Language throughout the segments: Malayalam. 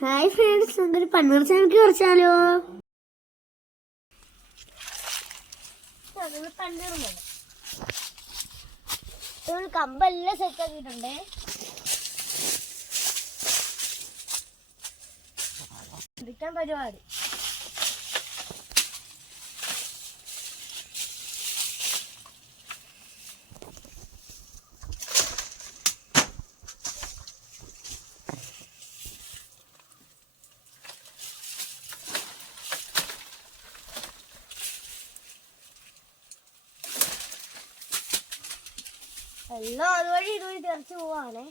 ഹായ് ഫ്രണ്ട്സ്, നമുക്കൊരു പന്നീർ ചാനക്ക് കുറച്ചാലോ? കമ്പെല്ലാം സെറ്റ് ആക്കിയിട്ടുണ്ട്. പരിപാടി എല്ലാം അതുവഴി ഇതുവഴി തെറിച്ച് പോവാണേ.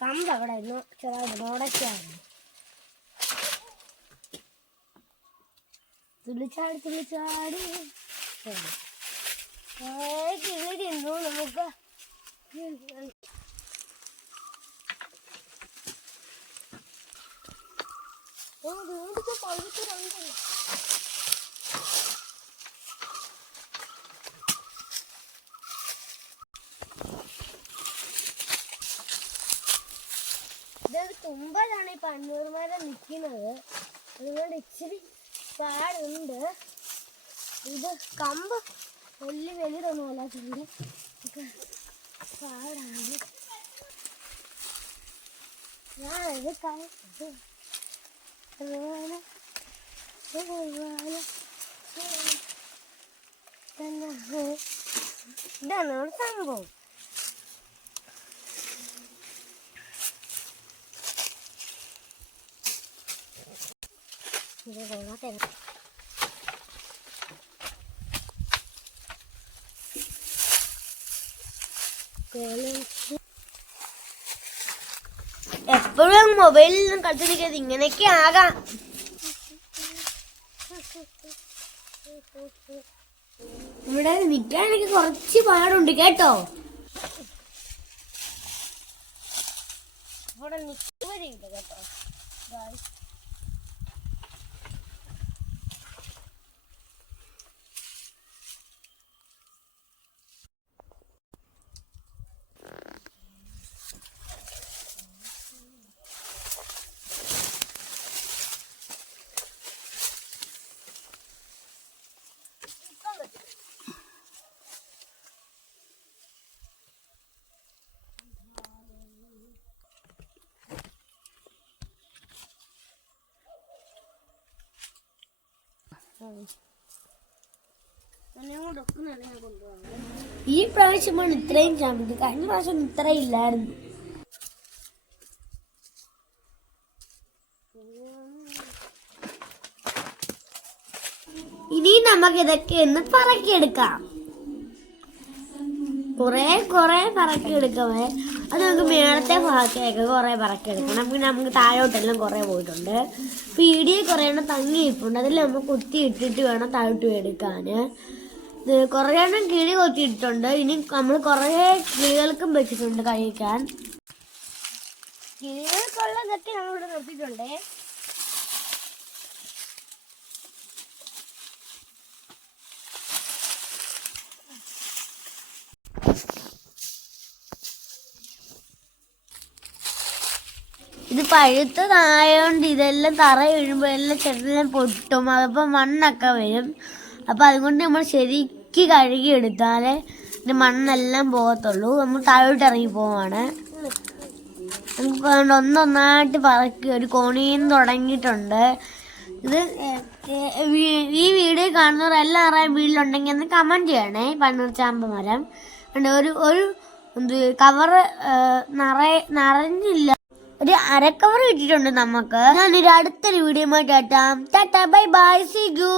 കമ്പ് അവിടെ ഇന്ന് ചെറുതായി തുള്ളിച്ചാടി കിഴിഞ്ഞു നമുക്ക്. ഇതൊരു തുമ്പലാണ് ഈ പന്നൂർ മരം നിൽക്കുന്നത്. അതുകൊണ്ട് ഇച്ചിരി പാടുണ്ട്. ഇത് കമ്പ് വലിയ വലുതൊന്നുമല്ല, ചൂട് പാടാണ്. ഞാനിത് ഇതാണ് ഒരു സംഭവം. ഇത് കൊള്ളാത്ത എപ്പോഴും മൊബൈലിൽ കളിച്ചിരിക്കുന്നത് ഇങ്ങനെയൊക്കെ ആകാം. ഇവിടെ നിൽക്കാൻ എനിക്ക് കുറച്ച് പാടുണ്ട് കേട്ടോ. ഇവിടെ നിൽക്കുവരില്ല കേട്ടോ. ഈ പ്രാവശ്യമാണ് ഇത്രയും ചാമ്പത്. കഴിഞ്ഞ പ്രാവശ്യം ഇത്ര ഇല്ലായിരുന്നു. ഇനി നമുക്ക് ഇതൊക്കെ ഒന്ന് പറക്കിയെടുക്കാം. കുറെ പറക്കിയെടുക്കവേ. അത് നമുക്ക് മേളത്തെ ഭാഗത്തേക്ക് കുറെ പറക്കിയെടുക്കണം. പിന്നെ നമുക്ക് താഴോട്ടെല്ലാം കുറെ പോയിട്ടുണ്ട്. പീടിയെ കുറെ എണ്ണം തങ്ങിയിട്ടുണ്ട്. അതിൽ നമ്മൾ കുത്തി ഇട്ടിട്ട് വേണം താഴോട്ട് എടുക്കാൻ. കുറെ എണ്ണം കിളി കൊത്തിയിട്ടുണ്ട്. ഇനി നമ്മൾ കുറെ കിളികൾക്കും വെച്ചിട്ടുണ്ട് കഴിക്കാൻ. കിളികൾക്കുള്ളതൊക്കെ നമ്മളിവിടെ നിർത്തിയിട്ടുണ്ട്. ഇത് പഴുത്തതായോണ്ട് ഇതെല്ലാം തറ വീഴുമ്പോൾ എല്ലാം ചെറുതെല്ലാം പൊട്ടും. അതപ്പോൾ മണ്ണൊക്കെ വരും. അപ്പോൾ അതുകൊണ്ട് നമ്മൾ ശരിക്ക് കഴുകിയെടുത്താലേ ഇതിൻ്റെ മണ്ണെല്ലാം പോകത്തുള്ളൂ. നമ്മൾ താഴോട്ട് ഇറങ്ങി പോവാണ്. നമുക്ക് ഒന്നൊന്നായിട്ട് പറക്കി ഒരു കോണിന്ന് തുടങ്ങിയിട്ടുണ്ട്. ഇത് ഈ വീഡിയോ കാണുന്നവർ എല്ലാവരുടെയും വീട്ടിലുണ്ടെങ്കിൽ ഒന്ന് കമൻറ്റ് ചെയ്യണേ. പന്നീർ ചാമ്പ മരം ഒരു കവറ് നിറഞ്ഞില്ല, ഒരു അരക്കവർ കിട്ടിയിട്ടുണ്ട് നമുക്ക്. ഞാനൊരു അടുത്തൊരു വീഡിയോ ആയിട്ട് ta-ta bye bye, see U.